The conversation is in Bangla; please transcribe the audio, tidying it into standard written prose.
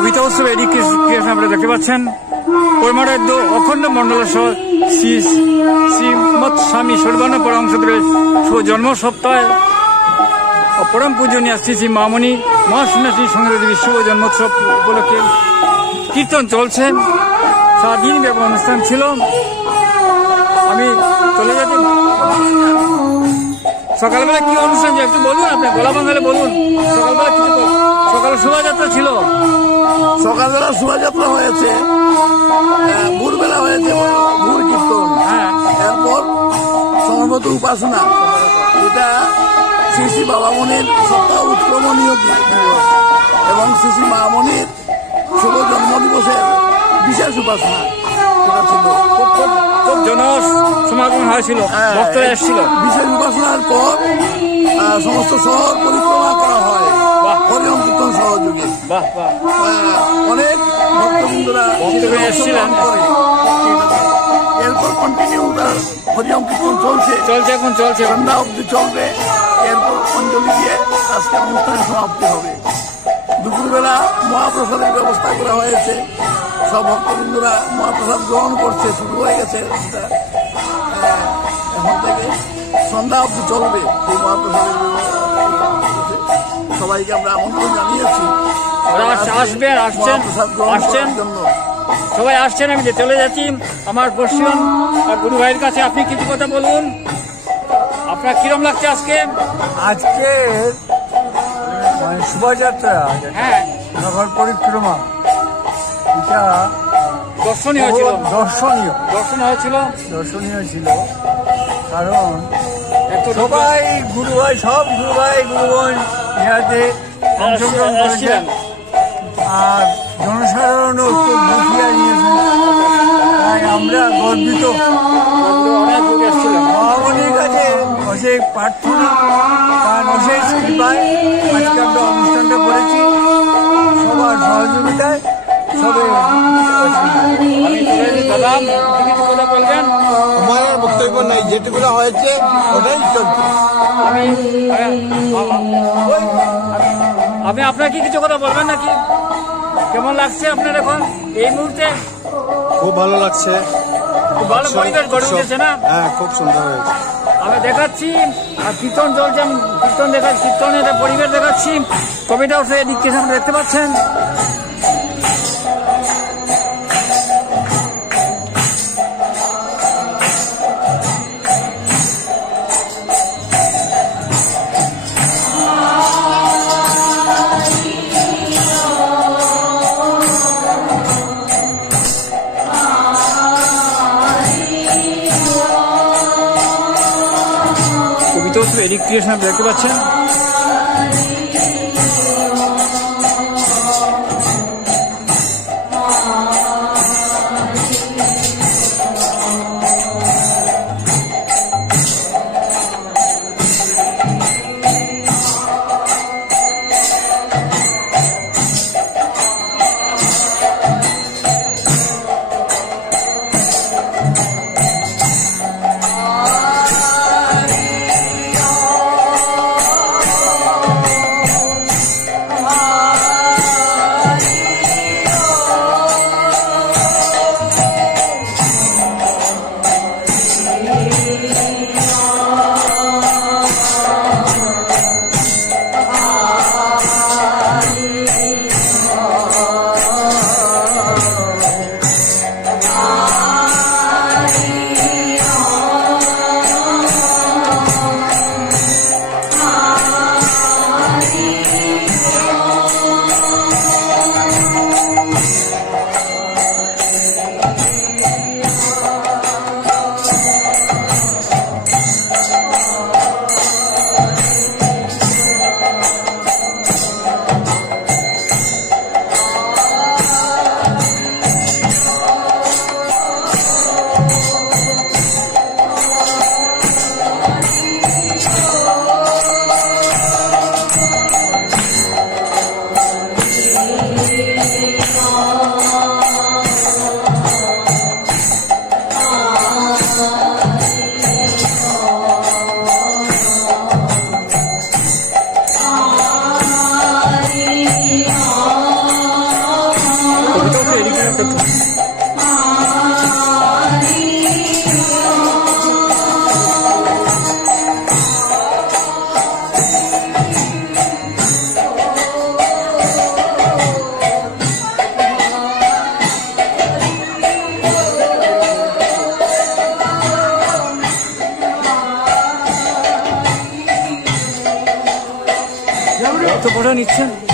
কবিতা উৎসব এডুকেশন আপনারা দেখতে পাচ্ছেন। পরমারাধ্য অখণ্ড মন্ডল সহ শ্রীমৎ স্বামী সর্বান্ন পরামর্শদের শুভ জন্ম সপ্তাহে পরম পূজনীয় শ্রী শ্রী মামনি মহাসন্ন্যাসী সঙ্গীত দেবীর শুভ জন্মোৎসব উপলক্ষে কীর্তন চলছে। সারাদিন ব্যাপক অনুষ্ঠান ছিল। আমি চলে যেতে সকালবেলা কি অনুষ্ঠান একটু বলুন, আপনি গোলা বাঙালি বলুন। সকালবেলা কিছু সকালে শোভাযাত্রা ছিল। সকালবেলা শোভাযাত্রা হয়েছে, ভোরবেলা হয়েছে ভোর কীর্তন। হ্যাঁ, এরপর সমবেত উপাসনা। এটা শ্রী শ্রী বাবামণির সপ্তাহ উৎক্রমণীয় এবং শ্রী শ্রী মামণির শুভ জন্মদিবসের বিশেষ উপাসনা এটা ছিল। খুব জনসমাগম হয়েছিল, ভক্তরা এসেছিল। বিশেষ উপাসনার পর সমস্ত শহর পরিক্রমা করা হয় হরিনাম কীর্তন সহযোগে। অনেক ভক্তবৃন্দরা এসেছিলেন। এরপর কন্টিনিউ হরিনাম কীর্তন চলছে, এখন চলছে, সন্ধ্যা অবধি চলবে। এরপর অঞ্জলি দিয়ে আজকে অনুষ্ঠানের সমাপ্তি হবে। দুপুরবেলা মহাপ্রসাদের ব্যবস্থা করা হয়েছে। সব ভক্তবৃন্দরা মহাপ্রসাদ গ্রহণ করছে, শুরু হয়ে গেছে। এখন থেকে সন্ধ্যা অবধি চলবে সেই মহাপ্রসাদের সবাইকে আমরা আমন্ত্রণ জানিয়েছি। আসছেন জন্য সবাই আসছেন। আমি চলে যাচ্ছি আমার পশ্চিম গুরু ভাইয়ের কাছে। আপনি কিছু কথা বলুন, আপনার কিরম লাগছে আজকে? আজকে শোভাযাত্রা, হ্যাঁ, নগর পরিক্রমা, এটা দর্শনীয় ছিল। দর্শনীয় ছিল কারণ সবাই গুরু ভাই, সব গুরু ভাই গুরুগণ ইহাতে অংশগ্রহণ করেছেন আর জনসাধারণও খুব মুখিয়া নিয়েছেন। তাই আমরা গর্বিত। অনেক লোক এসেছিলেন। মহামণির কাছে অশেষ প্রার্থনা, তার অশেষ কৃপায় আজকে আমরা অনুষ্ঠানটা করেছি। সবার সহযোগিতায় সবে বলবেন। আমার বক্তব্য নাই, যেটুকুলো হয়েছে ওটাই চলছে। আপনি আপনার কি কিছু কথা বলবেন নাকি? কেমন লাগছে আপনার এখন এই মুহূর্তে? খুব ভালো লাগছে। খুব ভালো পরিবেশ গড়ে উঠেছে না? হ্যাঁ, খুব সুন্দর হয়েছে। আমি দেখাচ্ছি আর কীর্তন চলছে, কীর্তনের পরিবেশ দেখাচ্ছি। কবিতা উৎসব এদিকে সামনে দেখতে পাচ্ছেন। এদিক দিয়ে দেখতে পাচ্ছেন। একটু। তো ফটো নিচ্ছেন।